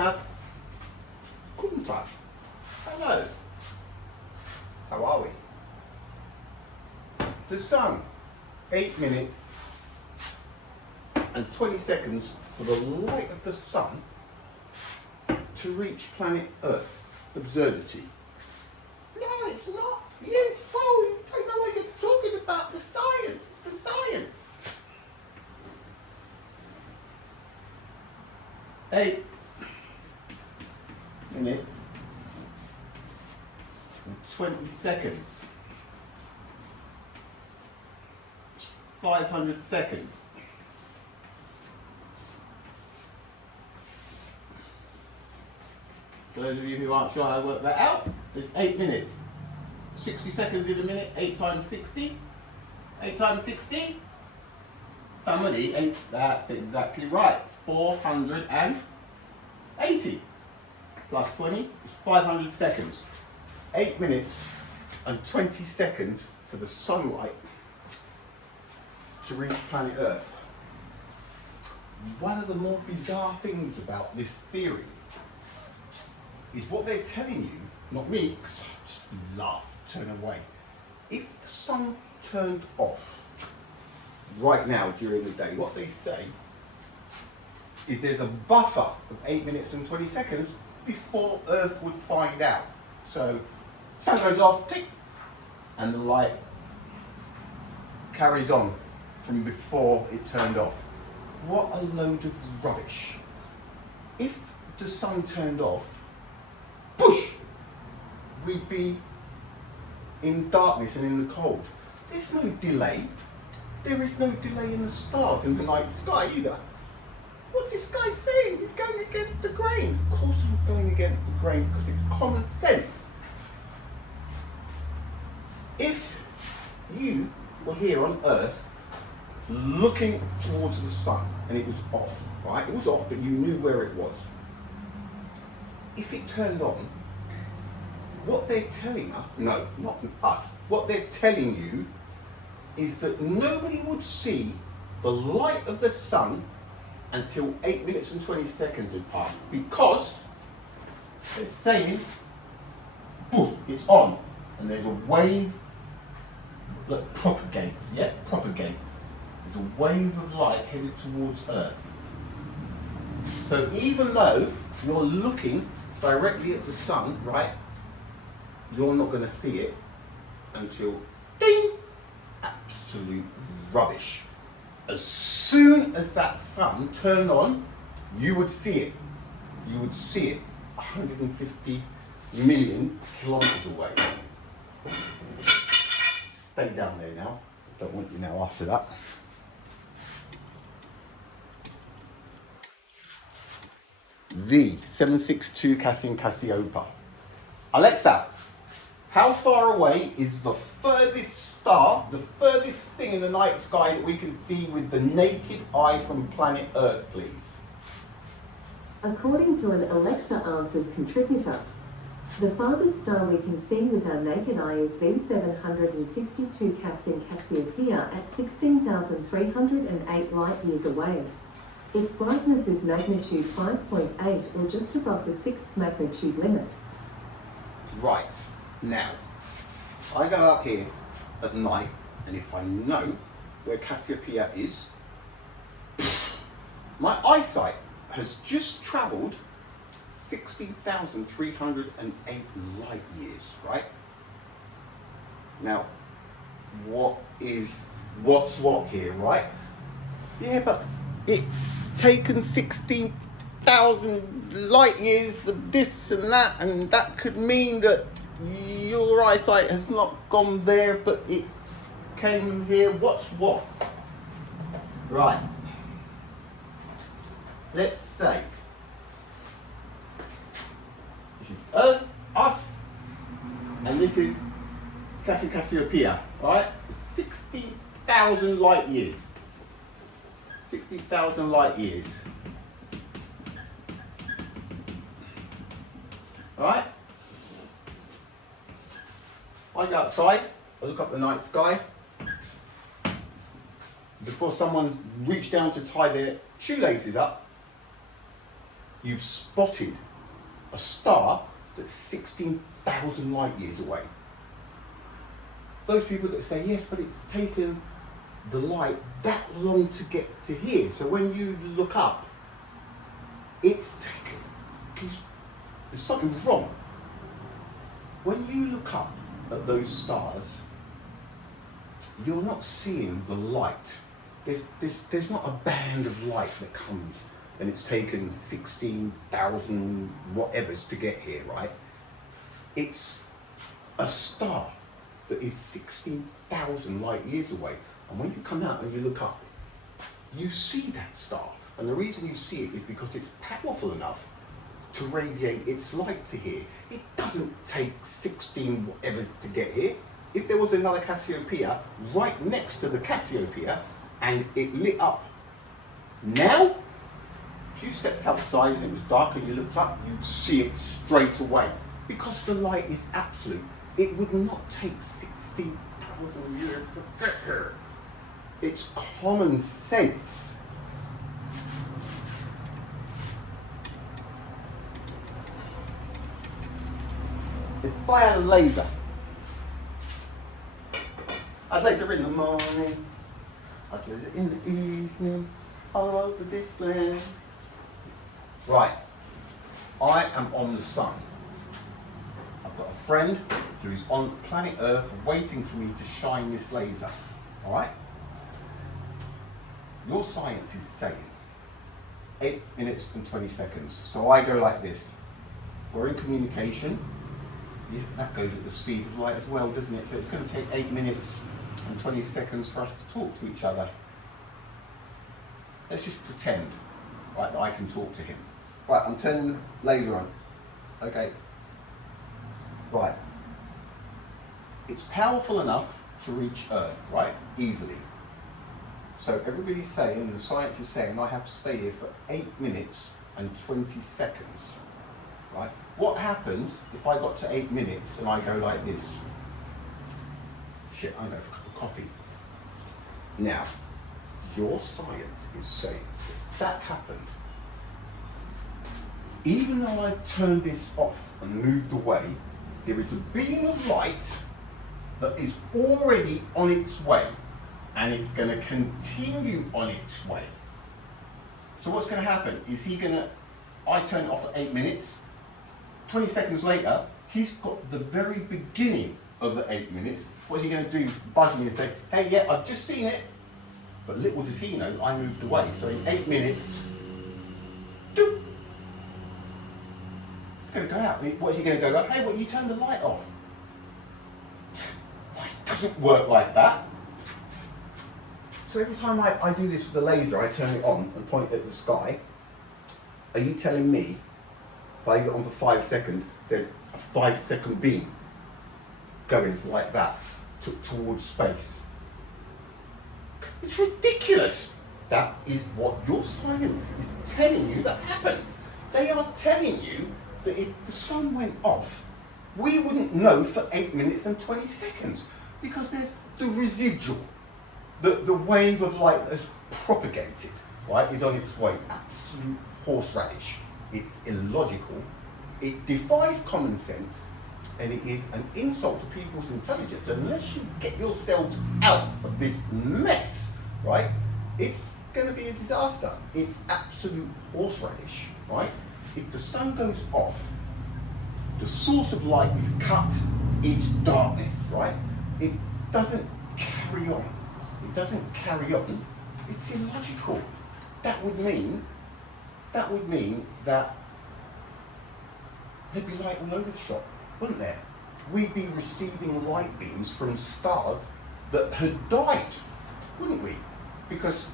us, couldn't I? Hello. How are we? The sun, 8 minutes and 20 seconds for the light of the sun to reach planet Earth observatory. No, it's not. You fool! You don't know what you're talking about. The science. It's the science. 8 minutes and 20 seconds. 500 seconds. For those of you who aren't sure how to work that out, it's 8 minutes. 60 seconds in a minute, 8 times 60. 8 times 60? Somebody ate, that's exactly right. 480 plus 20 is 500 seconds. 8 minutes and 20 seconds for the sunlight to reach planet Earth. One of the more bizarre things about this theory is what they're telling you, not me, because I just laugh, turn away. If the sun turned off right now during the day, what they say is there's a buffer of 8 minutes and 20 seconds before Earth would find out. So, sun goes off, tick, and the light carries on from before it turned off. What a load of rubbish. If the sun turned off, push, we'd be in darkness and in the cold. There's no delay. There is no delay in the stars in the night sky either. What's this guy saying? He's going against the grain. Of course I'm going against the grain because it's common sense. If you were here on Earth looking towards the sun and it was off, right? It was off, but you knew where it was. If it turned on, what they're telling us, no, not us, what they're telling you is that nobody would see the light of the sun until 8 minutes and 20 seconds had passed, because they're saying, poof, it's on, and there's a wave that propagates, yeah, propagates. There's a wave of light headed towards Earth. So even though you're looking directly at the sun, right, you're not going to see it until ding, absolute rubbish. As soon as that sun turned on, you would see it. You would see it 150 million kilometers away. Stay down there now. Don't want you now after that. V762 Cassini Cassiopeia. Alexa, how far away is the furthest star, the furthest thing in the night sky that we can see with the naked eye from planet Earth, please? According to an Alexa Answers contributor, the farthest star we can see with our naked eye is V762 Cassini Cassiopeia at 16,308 light years away. Its brightness is magnitude 5.8 or just above the 6th magnitude limit. Right, now, I go up here at night, and if I know where Cassiopeia is, my eyesight has just travelled 16,308 light years, right? Now, what's what here, right? Yeah, but it's taken 16,000 light years of this and that could mean that your eyesight has not gone there, but it came here. What's what? Right. Let's say this is Earth, us, and this is Cassiopeia, right? 60,000 light years. 60,000 light years. Right? I go outside, I look up the night sky. Before someone's reached down to tie their shoelaces up, you've spotted a star that's 16,000 light years away. Those people that say, yes, but it's taken the light that long to get to here. So when you look up, it's taken, there's something wrong. When you look up at those stars, you're not seeing the light. There's not a band of light that comes and it's taken 16,000 whatevers to get here, right? It's a star that is 16,000 light years away. And when you come out and you look up, you see that star. And the reason you see it is because it's powerful enough to radiate its light to here. It doesn't take 16 whatevers to get here. If there was another Cassiopeia right next to the Cassiopeia and it lit up now, if you stepped outside and it was dark and you looked up, you'd see it straight away. Because the light is absolute, it would not take 16,000 years to get here. It's common sense. If I had a laser, I'd laser in the morning, I'd laser in the evening, all over this land. Right, I am on the sun. I've got a friend who is on planet Earth waiting for me to shine this laser, all right? Your science is saying 8 minutes and 20 seconds. So I go like this. We're in communication. Yeah, that goes at the speed of light as well, doesn't it? So it's going to take 8 minutes and 20 seconds for us to talk to each other. Let's just pretend, right, that I can talk to him. Right, I'm turning the laser on. Okay. Right. It's powerful enough to reach Earth, right? Easily. So everybody's saying, the science is saying, I have to stay here for 8 minutes and 20 seconds, right? What happens if I got to 8 minutes and I go like this? Shit, I'm going for a cup of coffee. Now, your science is saying, if that happened, even though I've turned this off and moved away, there is a beam of light that is already on its way, and it's going to continue on its way. So what's going to happen? Is he going to, I turn it off at 8 minutes, 20 seconds later, he's got the very beginning of the 8 minutes. What's he going to do? Buzz me and say, hey, yeah, I've just seen it. But little does he know, I moved away. So in 8 minutes, doop, it's going to go out. What is he going to go? Hey, what, you turned the light off? It doesn't work like that. So every time I do this with the laser, I turn it on and point it at the sky. Are you telling me, if I leave it on for 5 seconds, there's a 5-second beam going like that towards space? It's ridiculous. That is what your science is telling you that happens. They are telling you that if the sun went off, we wouldn't know for 8 minutes and 20 seconds because there's the residual. The wave of light that's propagated, right, is on its way. Absolute horseradish. It's illogical. It defies common sense, and it is an insult to people's intelligence. Unless you get yourselves out of this mess, right, it's going to be a disaster. It's absolute horseradish, right? If the sun goes off, the source of light is cut, it's darkness, right? It doesn't carry on. It doesn't carry on. It's illogical. That would mean that there'd be light all over the shop, wouldn't there? We'd be receiving light beams from stars that had died, wouldn't we? Because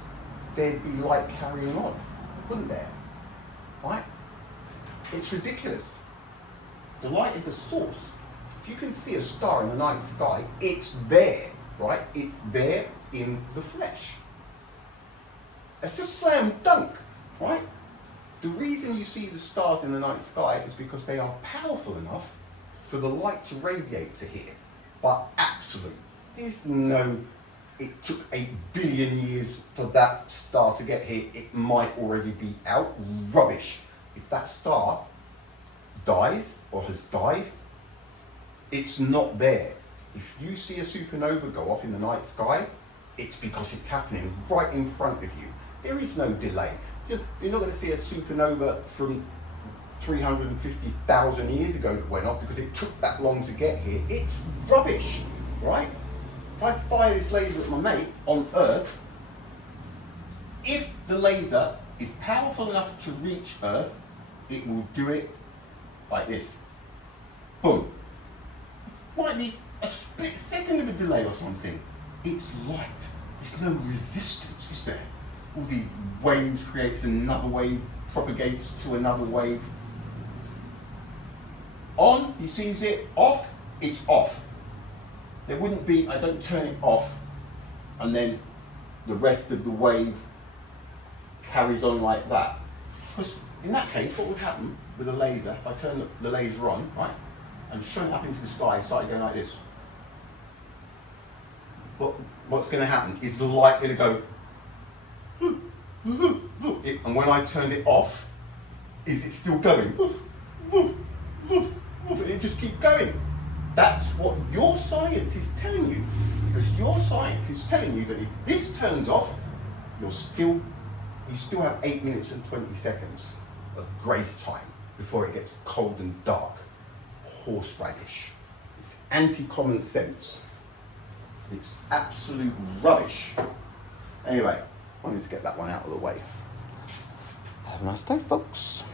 there'd be light carrying on, wouldn't there? Right? It's ridiculous. The light is a source. If you can see a star in the night sky, it's there, right? It's there in the flesh. It's a slam dunk, right? The reason you see the stars in the night sky is because they are powerful enough for the light to radiate to here. But absolute. There's no, it took 8 billion years for that star to get here. It might already be out. Rubbish. if that star dies or has died, it's not there. If you see a supernova go off in the night sky, it's because it's happening right in front of you. There is no delay. You're not going to see a supernova from 350,000 years ago that went off because it took that long to get here. It's rubbish, right? If I fire this laser at my mate on Earth, if the laser is powerful enough to reach Earth, it will do it like this. Boom. Might be a split second of a delay or something. It's light. There's no resistance, is there? All these waves creates another wave, propagates to another wave. On, he sees it. Off, it's off. There wouldn't be, I don't turn it off and then the rest of the wave carries on like that. Because in that case, what would happen with a laser, if I turn the laser on, right, and shone it up into the sky and started going like this, what's going to happen is the light going to go, and when I turn it off, is it still going? And it just keeps going. That's what your science is telling you. Because your science is telling you that if this turns off, you still have 8 minutes and 20 seconds of grace time before it gets cold and dark. Horseradish. It's anti-common sense. It's absolute rubbish. Anyway, I wanted to get that one out of the way. Have a nice day, folks.